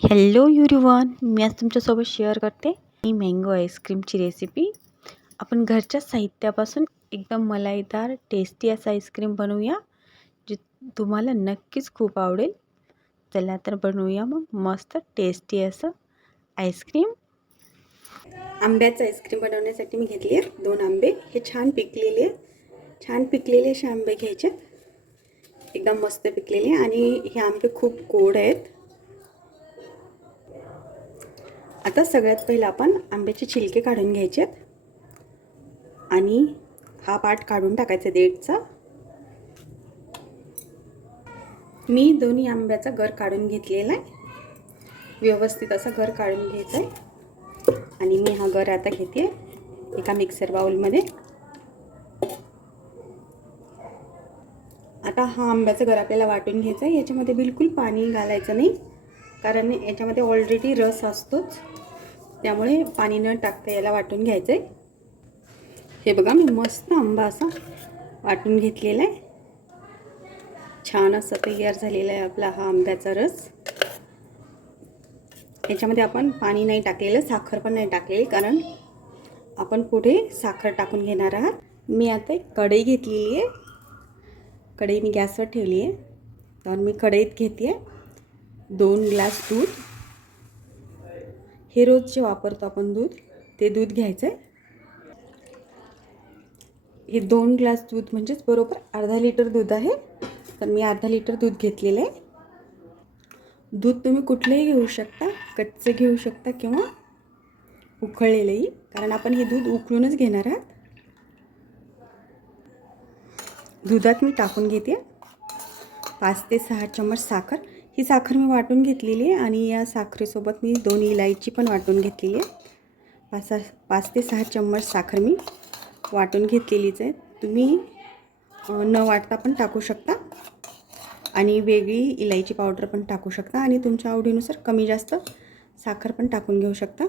Hello युरिवन मी आज तुमच्यासोबत share करते ही मँगो आईस्क्रीमची रेसिपी आपण घरच्या साहित्यापासून एकदम मलाईदार टेस्टी असं आईस्क्रीम बनवूया जे तुम्हाला नक्कीच खूप आवडेल. चला तर बनवूया मग मस्त टेस्टी असं आईस्क्रीम आंब्याचं आईस्क्रीम बनवण्यासाठी मी घेतली आहे दोन आंबे. हे छान पिकलेले आहे छान पिकलेले असे आंबे घ्यायचे. एकदम मस्त पिकलेले आणि हे आंबे खूप गोड आहेत. आता सगळ्यात पहिलं आपण आंब्याचे छिलके काढून घ्यायचे आहेत. आणि हा पार्ट काढून टाकायचा देठचा. मी दोन्ही आंब्याचा गर काढून घेतलेला आहे. व्यवस्थित असा गर काढून घ्यायचा आहे. आणि मी हा गर आता घेते एका मिक्सर बाउलमध्ये. आता हा आंब्याचा गर आपल्याला वाटून घ्यायचा आहे. याच्यामध्ये बिलकुल पाणी घालायचं नाही. कारण याच्यामध्ये ऑलरेडी रस असतोच. त्यामुळे पाणी न टाकता याला वाटून घ्यायचं आहे हे बघा मी मस्त आंबा असा वाटून घेतलेला आहे. छान असं तयार झालेला आहे आपला हा आंब्याचा रस. याच्यामध्ये आपण पाणी नाही टाकलेलं साखर पण नाही टाकलेली कारण आपण पुढे साखर टाकून घेणार आहात. मी आता एक कढई घेतलेली आहे. कढई मी गॅसवर ठेवली आहे. तर मी कढईत घेते. आहे दोन ग्लास दूध. हे रोज जे वापरतो आपण दूध. ते दूध घ्यायचं आहे हे दोन ग्लास दूध म्हणजेच बरोबर अर्धा लिटर दूध आहे. तर मी अर्धा लिटर दूध घेतलेलं आहे. दूध तुम्ही कुठलंही घेऊ शकता कच्चं घेऊ शकता किंवा उकळलेलंही. कारण आपण हे दूध उकळूनच घेणार आहात. दुधात मी टाकून घेते. पाच ते सहा चम्मच साखर. ही साखर मी वाटून घेतलेली आहे आणि या साखरेसोबत मी दोन इलायची पण वाटून घेतलेली आहे. पाच पाच ते सहा चम्मच साखर मी वाटून घेतलेलीच आहे. तुम्ही न वाटता पण टाकू शकता आणि वेगळी इलायची पावडर पण टाकू शकता आणि तुमच्या आवडीनुसार कमी जास्त साखर पण टाकून घेऊ शकता.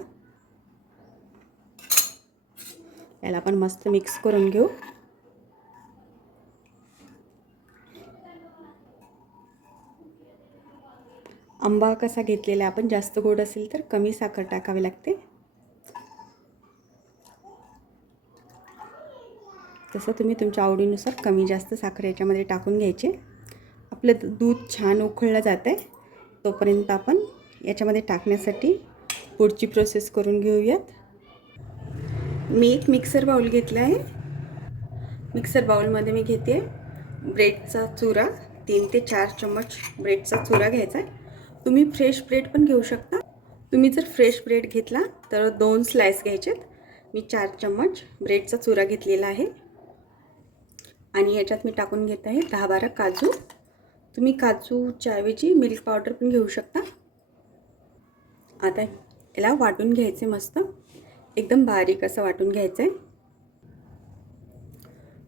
याला आपण मस्त मिक्स करून घेऊ. आंबा कसा घेतलेला आपण जास्त गोड असेल तर कमी साखर टाकावी लागते. तसं तुम्ही तुमच्या आवडीनुसार कमी जास्त साखर याच्यामध्ये टाकून घ्यायचे. आपलं दूध छान उकळलं जातं आहे तोपर्यंत आपण याच्यामध्ये टाकण्यासाठी पुढची प्रोसेस करून घेऊयात. मी एक मिक्सर बाऊल घेतला आहे. मिक्सर बाऊलमध्ये मी घेते ब्रेडचा चुरा तीन ते चार चम्मच ब्रेडचा चुरा घ्यायचा आहे. तुम्ही फ्रेश ब्रेड पण घेऊ शकता. तुम्ही जर फ्रेश ब्रेड घेतला तर दोन स्लाइस घ्यायचेत. मी चार चम्मच ब्रेडचा चुरा घेतलेला आहे. आणि याच्यात मी टाकून घेत आहे दहा बारा काजू. तुम्ही काजूच्या ऐवजी मिल्क पावडर पण घेऊ शकता. आता याला वाटून घ्यायचे मस्त. एकदम बारीक असं वाटून घ्यायचं आहे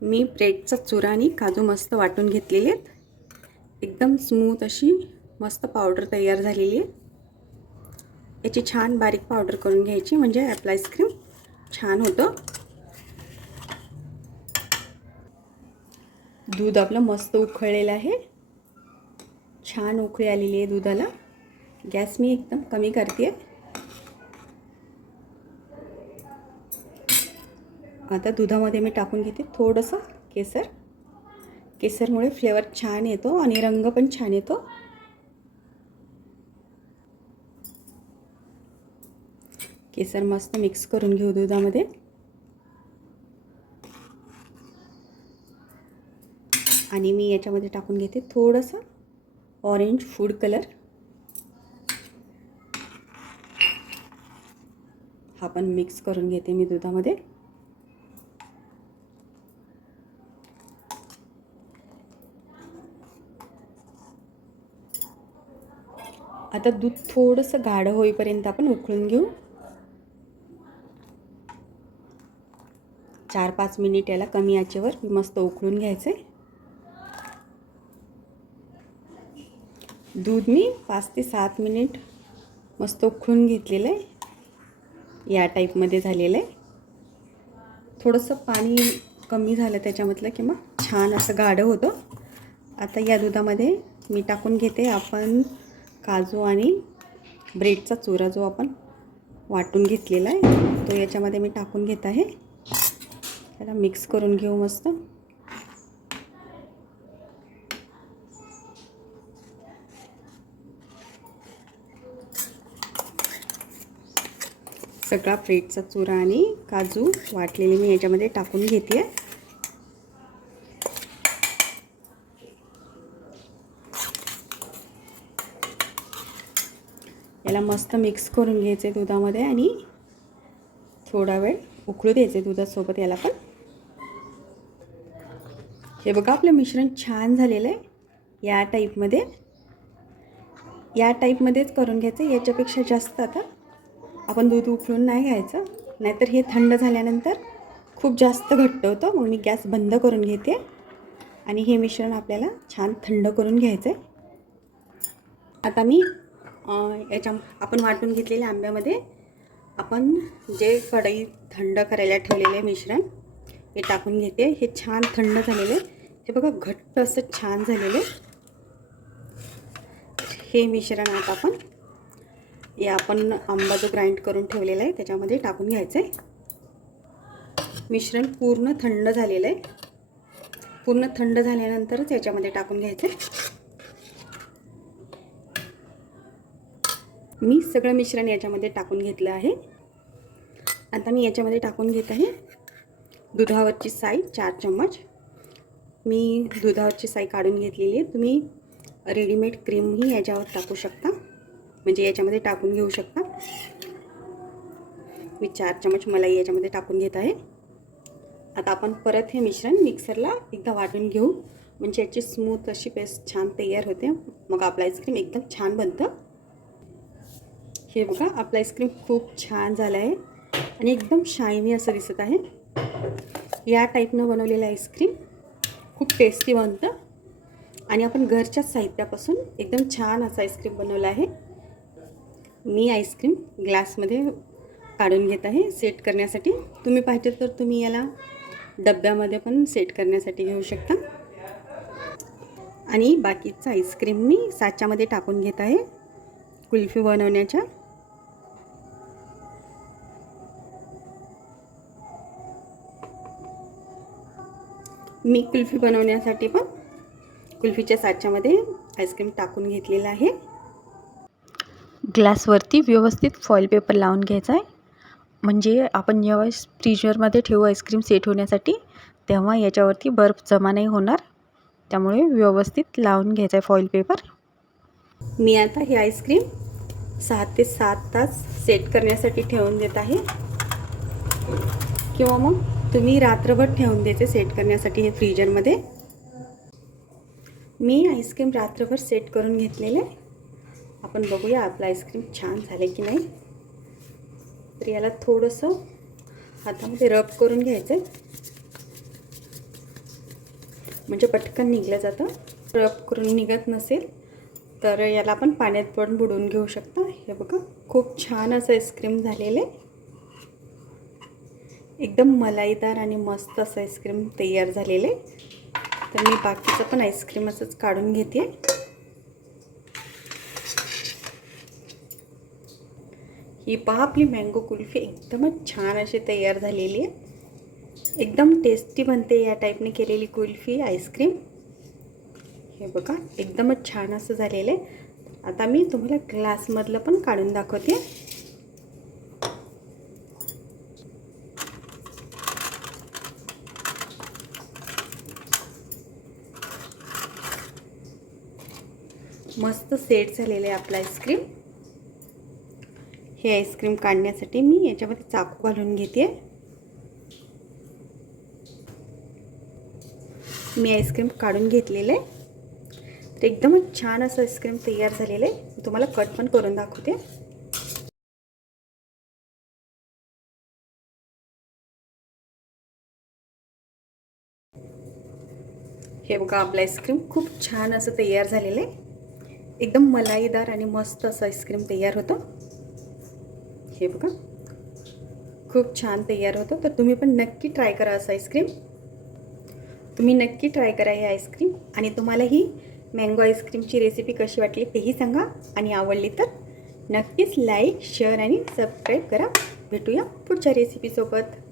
मी ब्रेडचा चुरा आणि काजू मस्त वाटून घेतलेले आहेत. एकदम स्मूथ अशी मस्त पावडर तयार झालेली आहे. याची छान बारीक पावडर करून घ्यायची म्हणजे ॲपल आईस्क्रीम छान होतं. दूध आपलं मस्त उकळलेलं आहे. छान उकळी आलेली आहे दुधाला. गॅस मी एकदम कमी करते. आता दुधामध्ये मी टाकून घेते थोडंसं केसर. केसरमुळे फ्लेवर छान येतो आणि रंग पण छान येतो. केसर मस्त मिक्स करून घेऊ दुधामध्ये. आणि मी याच्यामध्ये टाकून घेते थोडंसं ऑरेंज फूड कलर हा पण मिक्स करून घेते मी दुधामध्ये. आता दूध थोडंसं गाढं होईपर्यंत आपण उकळून घेऊ. चार पाच मिनिट याला कमी आचेवर मी मस्त उकळून घ्यायचं. आहे दूध मी पाच ते सात मिनिट मस्त उकळून घेतलेलं आहे. या टाईपमध्ये झालेलं आहे. थोडंसं पाणी कमी झालं त्याच्यामधलं की मग छान असं गाढं होतं. आता या दुधामध्ये मी टाकून घेते आपण काजू आणि ब्रेडचा चुरा जो आपण वाटून घेतलेला आहे तो याच्यामध्ये मी टाकून घेत आहे. त्याला मिक्स करून घेऊ मस्त. सगळा ब्रेडचा चुरा आणि काजू वाटलेले मी याच्यामध्ये टाकून घेते. याला मस्त मिक्स करून घ्यायचे दुधामध्ये आणि थोडा वेळ उकळू द्यायचे दुधासोबत याला पण. हे बघा आपलं मिश्रण छान झालेलं आहे. या टाईपमध्ये या टाईपमध्येच करून घ्यायचं. याच्यापेक्षा जास्त आता आपण दूध उकळून नाही घ्यायचं. नाहीतर हे थंड झाल्यानंतर खूप जास्त घट्ट होतं मग मी गॅस बंद करून घेते. आणि हे मिश्रण आपल्याला छान थंड करून घ्यायचं आहे आता मी याच्या आपण वाटून घेतलेल्या आंब्यामध्ये आपण जे कढई थंड करायला ठेवलेले मिश्रण हे टाकून घेते. हे छान थंड झालेले हे बघा घट्ट असं छान झालेले हे मिश्रण आता आपण हे आपण आंबा जो ग्राइंड करून ठेवलेला आहे. त्याच्यामध्ये टाकून घ्यायचं आहे मिश्रण पूर्ण थंड झालेलं आहे. पूर्ण थंड झाल्यानंतरच याच्यामध्ये टाकून घ्यायचं आहे मी सगळं मिश्रण याच्यामध्ये टाकून घेतलं आहे. आता मी याच्यामध्ये टाकून घेत आहे दुधावरची साई चार चम्मच. मी दुधावरची साई काढून घेतलेली आहे. तुम्ही रेडीमेड क्रीमही याच्यावर टाकू शकता. म्हणजे याच्यामध्ये टाकून घेऊ शकता. मी चार चमच मलाई याच्यामध्ये टाकून घेत आहे. आता आपण परत हे मिश्रण मिक्सरला एकदा वाटून घेऊ. म्हणजे याची स्मूथ अशी पेस्ट छान तयार होते. मग आपलं आईस्क्रीम एकदम छान बनतं. हे बघा आपलं आईस्क्रीम खूप छान झालं आहे आणि एकदम शायनी असं दिसत आहे. या टाईपनं बनवलेलं आईस्क्रीम खूप टेस्टी बनतं. आणि आपण घरच्याच साहित्यापासून एकदम छान असं आईस्क्रीम बनवलं आहे. मी आईस्क्रीम ग्लासमध्ये काढून घेत आहे सेट करण्यासाठी. तुम्ही पाहिजे तर तुम्ही याला डब्यामध्ये पण सेट करण्यासाठी घेऊ शकता. आणि बाकीचं आईस्क्रीम मी साच्यामध्ये टाकून घेत आहे कुल्फी बनवण्याच्या. मी कुल्फी बनवण्यासाठी पण कुल्फीच्या साच्यामध्ये आईस्क्रीम टाकून घेतलेलं आहे. ग्लासवरती व्यवस्थित फॉईल पेपर लावून घ्यायचा आहे. म्हणजे आपण जेव्हा फ्रीजरमध्ये ठेवू आईस्क्रीम सेट होण्यासाठी तेव्हा याच्यावरती बर्फ जमा नाही होणार. त्यामुळे व्यवस्थित लावून घ्यायचा आहे फॉईल पेपर मी आता ही आईस्क्रीम सहा ते सात तास सेट करण्यासाठी ठेवून देत आहे. किंवा मग तुम्ही रात्रभर ठेवून द्यायचे सेट करण्यासाठी हे फ्रीजरमध्ये. मी आईस्क्रीम रात्रभर सेट करून घेतलेलं. आहे आपण बघूया आपलं आईस्क्रीम छान झाले की नाही. तर याला थोडंसं हातामध्ये रब करून घ्यायचं आहे म्हणजे पटकन निघलं जातं. रब करून निघत नसेल तर याला आपण पाण्यात पण बुडवून घेऊ शकता. हे बघा खूप छान असं आईस्क्रीम झालेलं आहे. एकदम मलाईदार आणि मस्त असं आईस्क्रीम तयार झालेलं. आहे तर मी बाकीचं पण आईस्क्रीम असंच काढून घेते. ही पहा आपली मँगो कुल्फी एकदमच छान अशी तयार झालेली आहे. एकदम टेस्टी बनते या टाईपने केलेली कुल्फी आईस्क्रीम. हे बघा एकदमच छान असं झालेलं आहे. आता मी तुम्हाला ग्लासमधलं पण काढून दाखवते. मस्त सेट झालेलं आहे आपलं आईस्क्रीम. हे आईस्क्रीम काढण्यासाठी मी याच्यामध्ये चाकू घालून घेते. मी आईस्क्रीम काढून घेतलेलं आहे. तर एकदमच छान असं आईस्क्रीम तयार झालेलं आहे. मी तुम्हाला कट पण करून दाखवते. हे बघा आपलं आईस्क्रीम खूप छान असं तयार झालेलं आहे. एकदम मलाईदार आणि मस्त असं आईस्क्रीम तयार होतं. हे बघा. खूप छान तयार होतं. तर तुम्ही पण नक्की ट्राय करा असं आईस्क्रीम. तुम्ही नक्की ट्राय करा ही आईस्क्रीम. आणि तुम्हाला ही मँगो आईस्क्रीमची रेसिपी कशी वाटली तेही सांगा. आणि आवडली तर नक्कीच लाईक शेअर आणि सबस्क्राईब करा. भेटूया पुढच्या रेसिपीसोबत